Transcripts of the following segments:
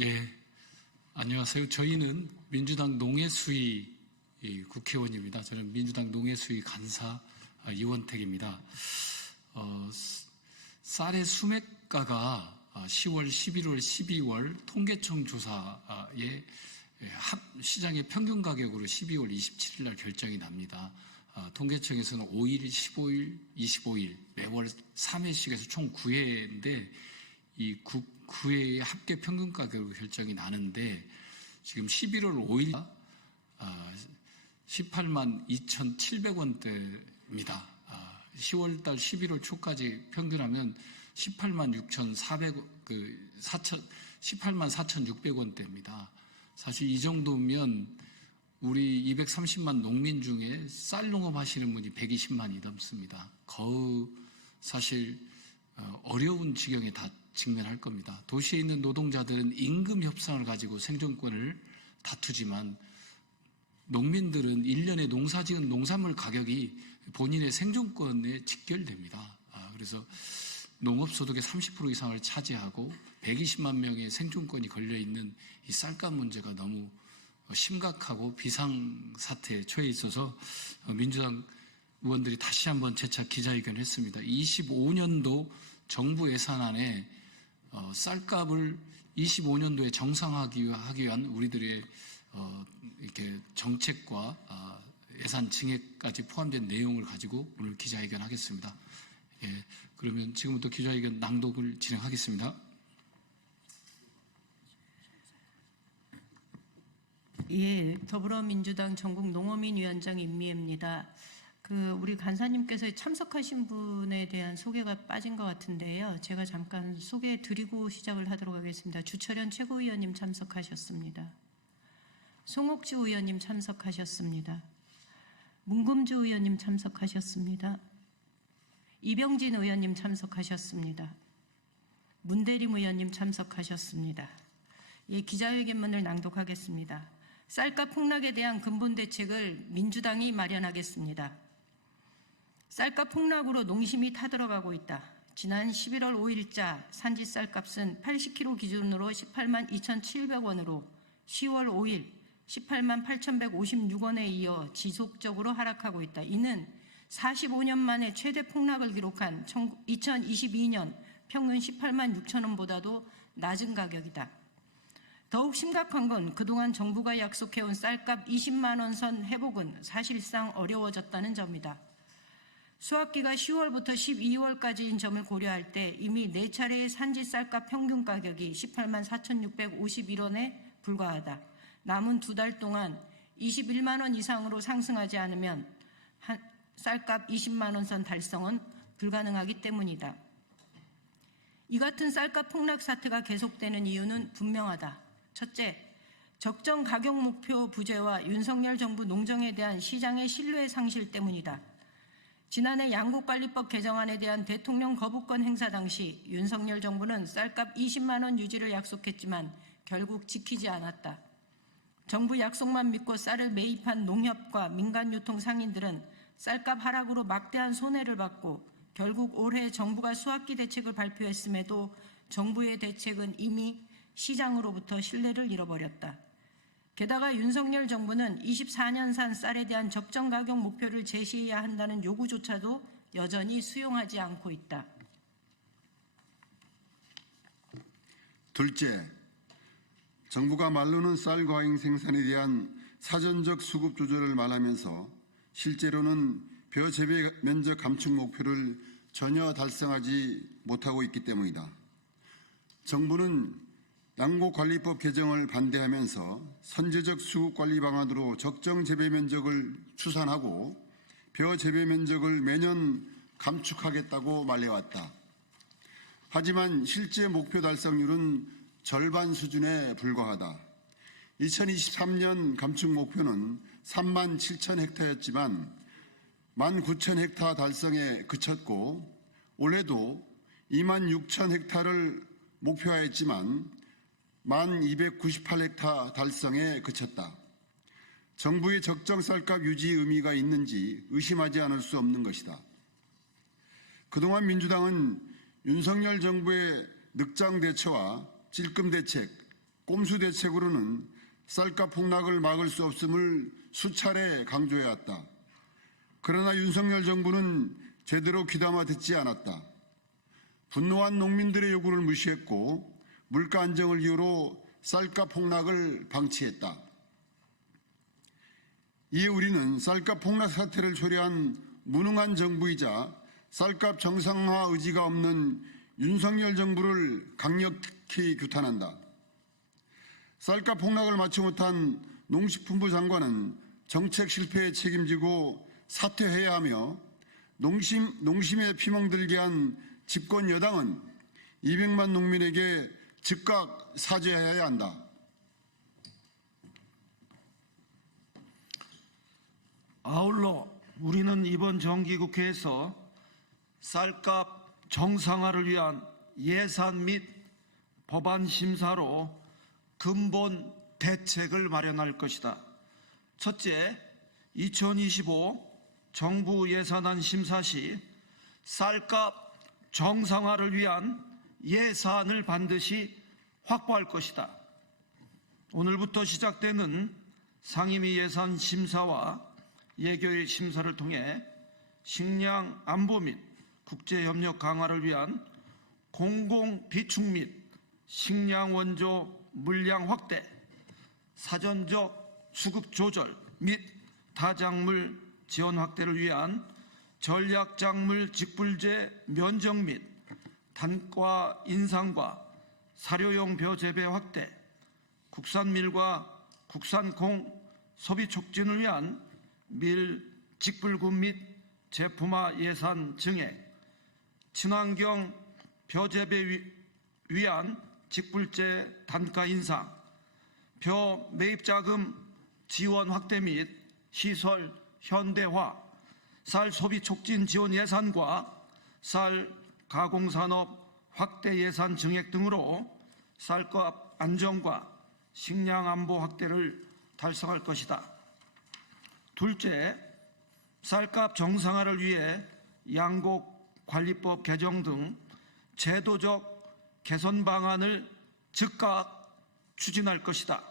예, 안녕하세요. 저희는 민주당 농해수위 국회의원입니다. 저는 민주당 농해수위 간사 이원택입니다. 쌀의 수매가가 10월, 11월, 12월 통계청 조사에 시장의 평균 가격으로 12월 27일 날 결정이 납니다. 통계청에서는 5일, 15일, 25일 매월 3회씩 해서 총 9회인데 이 9회의 합계 평균 가격으로 결정이 나는데 지금 11월 5일 18만 2,700원대입니다. 10월달 11월 초까지 평균하면 18만 4,600원대입니다. 사실 이 정도면 우리 230만 농민 중에 쌀 농업 하시는 분이 120만이 넘습니다. 거의 사실 어려운 지경에 다 직면할 겁니다. 도시에 있는 노동자들은 임금 협상을 가지고 생존권을 다투지만 농민들은 1년에 농사지은 농산물 가격이 본인의 생존권에 직결됩니다. 그래서 농업소득의 30% 이상을 차지하고 120만 명의 생존권이 걸려있는 이 쌀값 문제가 너무 심각하고 비상사태에 처해 있어서 민주당 의원들이 다시 한번 재차 기자회견을 했습니다. 25년도 정부 예산안에 쌀값을 25년도에 정상화하기 위한 우리들의 이렇게 정책과 예산 증액까지 포함된 내용을 가지고 오늘 기자회견 하겠습니다. 예, 그러면 지금부터 기자회견 낭독을 진행하겠습니다. 예, 더불어민주당 전국농어민위원장 임미애입니다. 우리 간사님께서 참석하신 분에 대한 소개가 빠진 것 같은데요. 제가 잠깐 소개해 드리고 시작을 하도록 하겠습니다. 주철현 최고위원님 참석하셨습니다. 송옥주 의원님 참석하셨습니다. 문금주 의원님 참석하셨습니다. 이병진 의원님 참석하셨습니다. 문대림 의원님 참석하셨습니다. 예, 기자회견문을 낭독하겠습니다. 쌀값 폭락에 대한 근본 대책을 민주당이 마련하겠습니다. 쌀값 폭락으로 농심이 타들어가고 있다. 지난 11월 5일자 산지 쌀값은 80kg 기준으로 18만 2,700원으로 10월 5일 18만 8,156원에 이어 지속적으로 하락하고 있다. 이는 45년 만에 최대 폭락을 기록한 2022년 평균 18만 6천원보다도 낮은 가격이다. 더욱 심각한 건 그동안 정부가 약속해온 쌀값 20만 원 선 회복은 사실상 어려워졌다는 점이다. 수확기가 10월부터 12월까지인 점을 고려할 때 이미 4차례의 산지 쌀값 평균 가격이 18만 4,651원에 불과하다. 남은 2달 동안 21만 원 이상으로 상승하지 않으면 쌀값 20만 원 선 달성은 불가능하기 때문이다. 이 같은 쌀값 폭락 사태가 계속되는 이유는 분명하다. 첫째, 적정 가격 목표 부재와 윤석열 정부 농정에 대한 시장의 신뢰 상실 때문이다. 지난해 양곡관리법 개정안에 대한 대통령 거부권 행사 당시 윤석열 정부는 쌀값 20만 원 유지를 약속했지만 결국 지키지 않았다. 정부 약속만 믿고 쌀을 매입한 농협과 민간 유통 상인들은 쌀값 하락으로 막대한 손해를 받고 결국 올해 정부가 수확기 대책을 발표했음에도 정부의 대책은 이미 시장으로부터 신뢰를 잃어버렸다. 게다가 윤석열 정부는 24년산 쌀에 대한 적정 가격 목표를 제시해야 한다는 요구조차도 여전히 수용하지 않고 있다. 둘째, 정부가 말로는 쌀 과잉 생산에 대한 사전적 수급 조절을 말하면서 실제로는 벼 재배 면적 감축 목표를 전혀 달성하지 못하고 있기 때문이다. 정부는 양곡관리법 개정을 반대하면서 선제적 수급 관리 방안으로 적정 재배 면적을 추산하고 벼 재배 면적을 매년 감축하겠다고 말해왔다. 하지만 실제 목표 달성률은 절반 수준에 불과하다. 2023년 감축 목표는 3만 7천 헥타였지만 19,000헥타 달성에 그쳤고 올해도 2만 6천 헥타를 목표하였지만 1,298헥타 달성에 그쳤다. 정부의 적정 쌀값 유지 의미가 있는지 의심하지 않을 수 없는 것이다. 그동안 민주당은 윤석열 정부의 늑장 대처와 찔끔 대책, 꼼수 대책으로는 쌀값 폭락을 막을 수 없음을 수차례 강조해왔다. 그러나 윤석열 정부는 제대로 귀담아 듣지 않았다. 분노한 농민들의 요구를 무시했고 물가 안정을 이유로 쌀값 폭락을 방치했다. 이에 우리는 쌀값 폭락 사태를 초래한 무능한 정부이자 쌀값 정상화 의지가 없는 윤석열 정부를 강력히 규탄한다. 쌀값 폭락을 막지 못한 농식품부 장관은 정책 실패에 책임지고 사퇴해야 하며 농심에 피멍들게 한 집권 여당은 200만 농민에게 즉각 사죄해야 한다. 아울러 우리는 이번 정기국회에서 쌀값 정상화를 위한 예산 및 법안 심사로 근본 대책을 마련할 것이다. 첫째, 2025 정부 예산안 심사 시 쌀값 정상화를 위한 예산을 반드시 확보할 것이다. 오늘부터 시작되는 상임위 예산 심사와 예결 심사를 통해 식량 안보 및 국제협력 강화를 위한 공공비축 및 식량 원조 물량 확대, 사전적 수급 조절 및 타작물 지원 확대를 위한 전략작물 직불제 면적 및 단가 인상과 사료용 벼 재배 확대, 국산밀과 국산콩 소비 촉진을 위한 밀 직불금 및 제품화 예산 증액, 친환경 벼 재배 위한 직불제 단가 인상, 벼 매입자금 지원 확대 및 시설 현대화, 쌀 소비 촉진 지원 예산과 쌀 가공산업 확대 예산 증액 등으로 쌀값 안정과 식량 안보 확대를 달성할 것이다. 둘째, 쌀값 정상화를 위해 양곡관리법 개정 등 제도적 개선 방안을 즉각 추진할 것이다.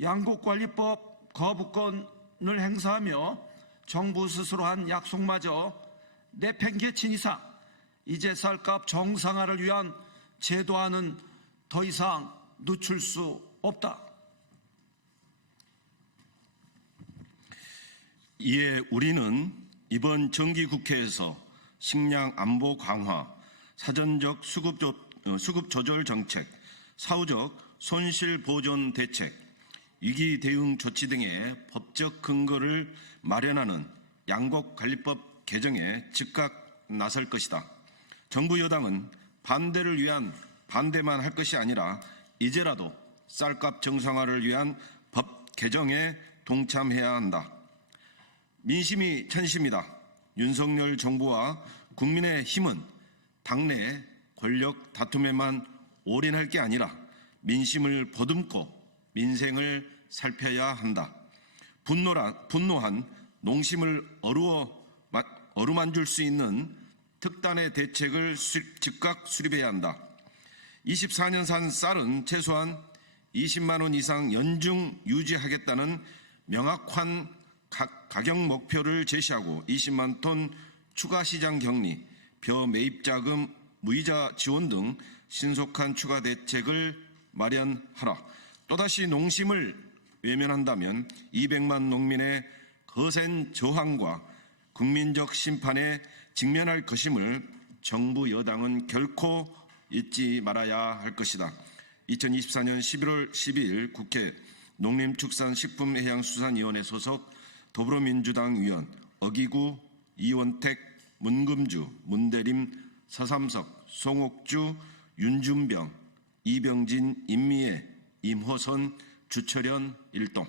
양곡관리법 거부권을 행사하며 정부 스스로 한 약속마저 내팽개친 이상 이제 쌀값 정상화를 위한 제도안은 더 이상 늦출 수 없다. 이에 우리는 이번 정기국회에서 식량 안보 강화, 사전적 수급 조절 정책, 사후적 손실 보존 대책, 위기 대응 조치 등의 법적 근거를 마련하는 양곡관리법 개정에 즉각 나설 것이다. 정부 여당은 반대를 위한 반대만 할 것이 아니라 이제라도 쌀값 정상화를 위한 법 개정에 동참해야 한다. 민심이 천시입니다. 윤석열 정부와 국민의힘은 당내 권력 다툼에만 올인할 게 아니라 민심을 보듬고 민생을 살펴야 한다. 분노한 농심을 어루만질 수 있는 특단의 대책을 즉각 수립해야 한다. 24년산 쌀은 최소한 20만 원 이상 연중 유지하겠다는 명확한 가격 목표를 제시하고 20만 톤 추가 시장 격리, 벼 매입 자금 무이자 지원 등 신속한 추가 대책을 마련하라. 또다시 농심을 외면한다면 200만 농민의 거센 저항과 국민적 심판에 직면할 것임을 정부 여당은 결코 잊지 말아야 할 것이다. 2024년 11월 12일 국회 농림축산식품해양수산위원회 소속 더불어민주당 의원 어기구, 이원택, 문금주, 문대림, 서삼석, 송옥주, 윤준병, 이병진, 임미애, 임호선, 주철현, 일동